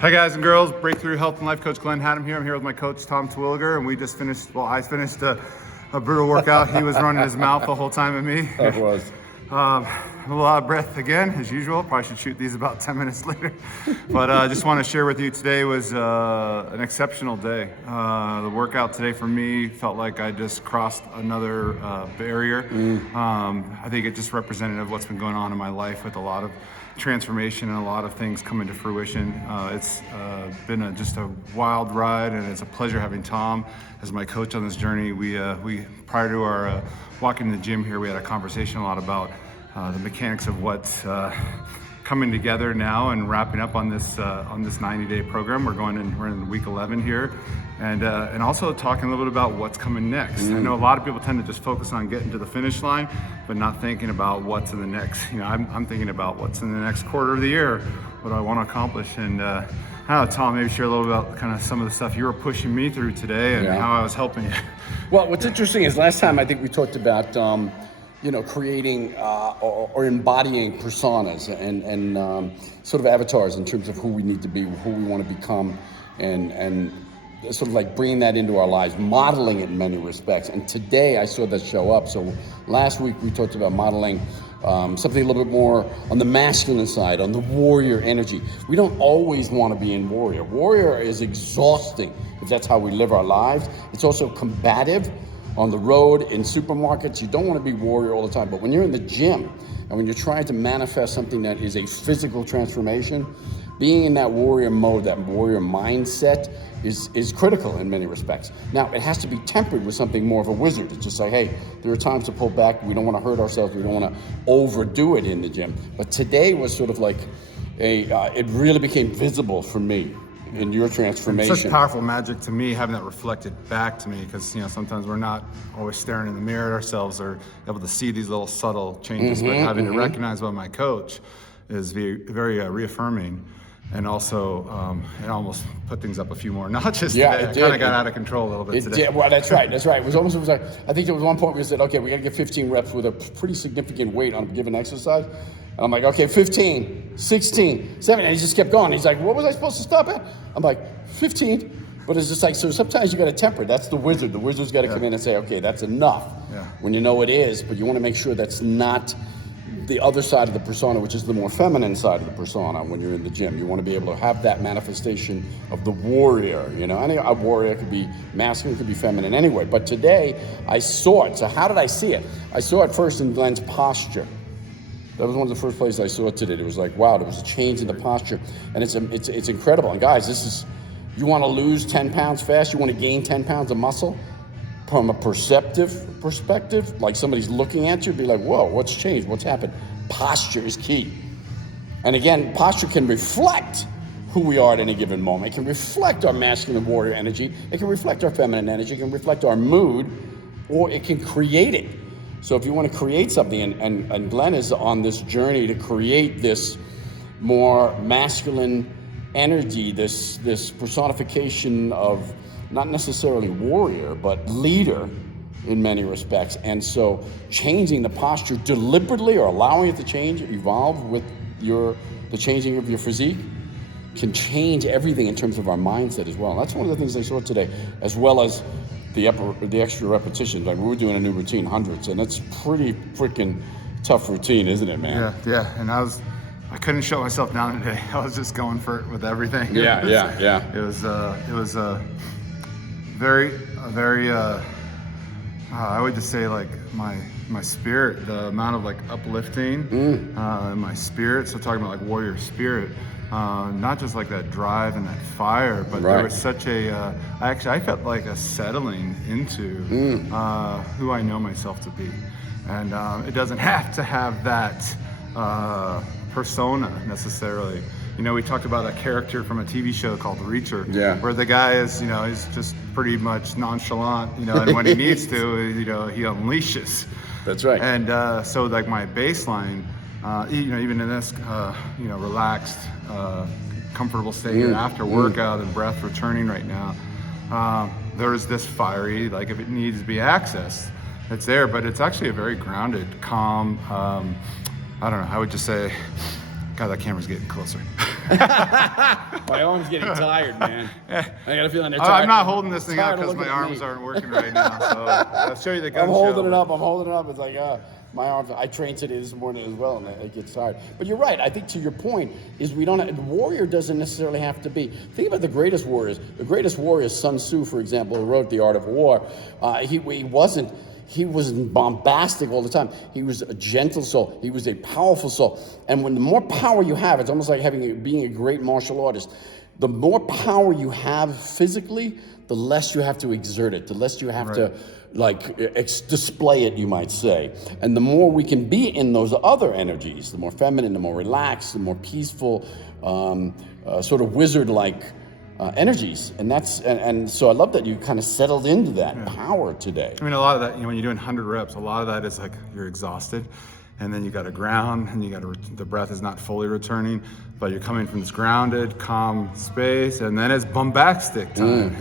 Hi guys and girls, Breakthrough Health and Life Coach Glenn Hattem here. I'm here with my coach Tom Terwilleger, and we just finished, I finished a brutal workout. He was running his mouth the whole time at me. It was. A lot of breath again, as usual. Probably should shoot these about 10 minutes later. But I just want to share with you today was an exceptional day. The workout today for me felt like I just crossed another barrier. I think it just representative of what's been going on in my life with a lot of transformation and a lot of things coming to fruition. It's been just a wild ride, and it's a pleasure having Tom as my coach on this journey. We prior to our walking in the gym here, we had a conversation a lot about the mechanics of what's coming together now and wrapping up on this 90-day program. We're in week 11 here, and also talking a little bit about what's coming next. I know a lot of people tend to just focus on getting to the finish line, but not thinking about what's in the next. I'm thinking about what's in the next quarter of the year, what I want to accomplish. And I don't know, Tom, maybe share a little about kind of some of the stuff you were pushing me through today and how I was helping you. Well, what's interesting is last time I think we talked about creating or embodying personas and sort of avatars in terms of who we need to be, who we want to become, and sort of like bringing that into our lives, modeling it in many respects. And today I saw that show up. So last week we talked about modeling something a little bit more on the masculine side, on the warrior energy. We don't always want to be in warrior. Warrior is exhausting if that's how we live our lives. It's also combative. On the road, in supermarkets, you don't want to be warrior all the time. But when you're in the gym and when you're trying to manifest something that is a physical transformation, being in that warrior mode, that warrior mindset is critical in many respects. Now, it has to be tempered with something more of a wizard. It's just like, hey, there are times to pull back. We don't want to hurt ourselves. We don't want to overdo it in the gym. But today was sort of like it really became visible for me in your transformation. It's such powerful magic to me, having that reflected back to me, because sometimes we're not always staring in the mirror at ourselves or able to see these little subtle changes, but having it recognized by my coach is very reaffirming, and also it almost put things up a few more notches today. I kind of got out of control a little bit today. Well, that's right. It was like, I think there was one point where we said, okay, we got to get 15 reps with a pretty significant weight on a given exercise. And I'm like, okay, 15, 16, 17, and he just kept going. He's like, what was I supposed to stop at? I'm like, 15. But it's just like, so sometimes you got to temper. That's the wizard. The wizard's got to come in and say, okay, that's enough. When you know it is, but you want to make sure that's not the other side of the persona, which is the more feminine side of the persona when you're in the gym. You want to be able to have that manifestation of the warrior. A warrior could be masculine, could be feminine anyway. But today, I saw it. So how did I see it? I saw it first in Glenn's posture. That was one of the first places I saw it today. It was like, wow, there was a change in the posture. And it's incredible. And guys, you want to lose 10 pounds fast? You want to gain 10 pounds of muscle? From a perceptive perspective, like somebody's looking at you, be like, whoa, what's changed? What's happened? Posture is key. And again, posture can reflect who we are at any given moment. It can reflect our masculine warrior energy. It can reflect our feminine energy. It can reflect our mood, or it can create it. So if you want to create something, and Glenn is on this journey to create this more masculine energy, this personification of not necessarily warrior, but leader in many respects. And so changing the posture deliberately, or allowing it to change, evolve with the changing of your physique, can change everything in terms of our mindset as well. And that's one of the things I saw today, as well as the extra repetitions. Like, we were doing a new routine, hundreds, and it's pretty freaking tough routine, isn't it, man? Yeah. And I couldn't shut myself down today. I was just going for it with everything. Yeah. It was very I would just say, like, my spirit, the amount of like uplifting in my spirit. So talking about like warrior spirit. Not just like that drive and that fire, but there was such I felt like a settling into who I know myself to be. And it doesn't have to have that persona necessarily. We talked about a character from a TV show called The Reacher, where the guy is, he's just pretty much nonchalant, and when he needs to, he unleashes. That's right. And so like my baseline, even in this, relaxed, comfortable state here after workout and breath returning right now, there's this fiery, like if it needs to be accessed, it's there, but it's actually a very grounded, calm, I would just say God, that camera's getting closer. My arm's getting tired, man. I got a feeling they're tired. I'm not holding this thing out Tired of because my looking at arms me. aren't working right now. So I'll show you the gun I'm holding show. it up. I'm holding it up. It's like, my arms. I trained today this morning as well, and it gets tired. But you're right. I think to your point is the warrior doesn't necessarily have to be. Think about the greatest warriors. The greatest warrior, Sun Tzu, for example, who wrote The Art of War. He wasn't bombastic all the time. He was a gentle soul. He was a powerful soul. And when the more power you have, it's almost like being a great martial artist. The more power you have physically, the less you have to exert it, the less you have to display it, you might say. And the more we can be in those other energies, the more feminine, the more relaxed, the more peaceful, sort of wizard-like energies. And so I love that you kind of settled into that power today. I mean, a lot of that, when you're doing 100 reps, a lot of that is like you're exhausted, and then you got to ground, and the breath is not fully returning, but you're coming from this grounded, calm space, and then it's bombastic time,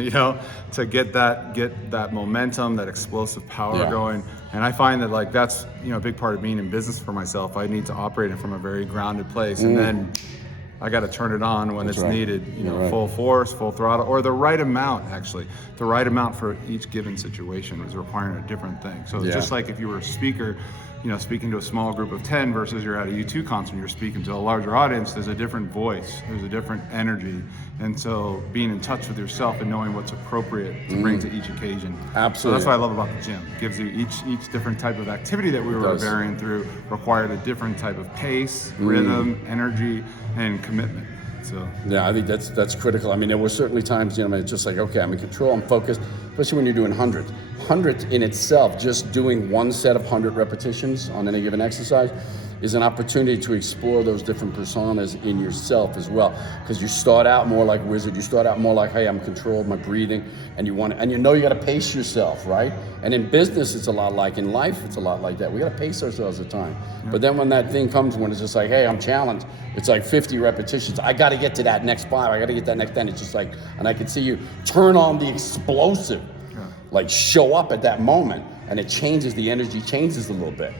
to get that momentum, that explosive power going. And I find that that's a big part of being in business for myself. I need to operate it from a very grounded place, and then I got to turn it on when it's needed, full force, full throttle, or the right amount, actually. The right amount for each given situation is requiring a different thing. So it's just like if you were a speaker, speaking to a small group of 10 versus you're at a U2 concert, you're speaking to a larger audience, there's a different voice, there's a different energy. And so being in touch with yourself and knowing what's appropriate to bring to each occasion. Absolutely. So that's what I love about the gym. It gives you each different type of activity that we were varying through required a different type of pace, rhythm, energy, and commitment. So yeah, I think that's critical. I mean, there were certainly times, just like, okay, I'm in control, I'm focused, especially when you're doing 100. 100 in itself, just doing one set of 100 repetitions on any given exercise is an opportunity to explore those different personas in yourself as well. Because you start out more like wizard, you start out more like, hey, I'm controlled, my breathing, and you got to pace yourself, right? And in business, it's a lot like in life, it's a lot like that. We got to pace ourselves at times. But then when that thing comes, when it's just like, hey, I'm challenged, it's like 50 repetitions. I got to get to that next 5. I got to get that next 10. It's just like, and I can see you turn on the explosive, show up at that moment, and it changes, the energy changes a little bit.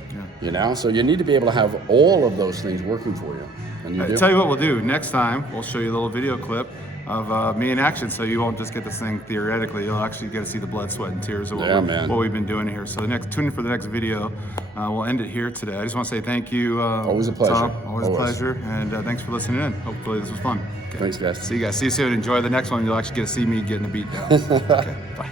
So you need to be able to have all of those things working for you. And you do. Tell you what we'll do. Next time, we'll show you a little video clip of me in action, so you won't just get this thing theoretically. You'll actually get to see the blood, sweat, and tears of what we've been doing here. So tune in for the next video. We'll end it here today. I just want to say thank you. Always a pleasure. Tom. Always a pleasure. And thanks for listening in. Hopefully this was fun. Thanks, guys. See you guys. See you soon. Enjoy the next one. You'll actually get to see me getting a beat down. Okay, bye.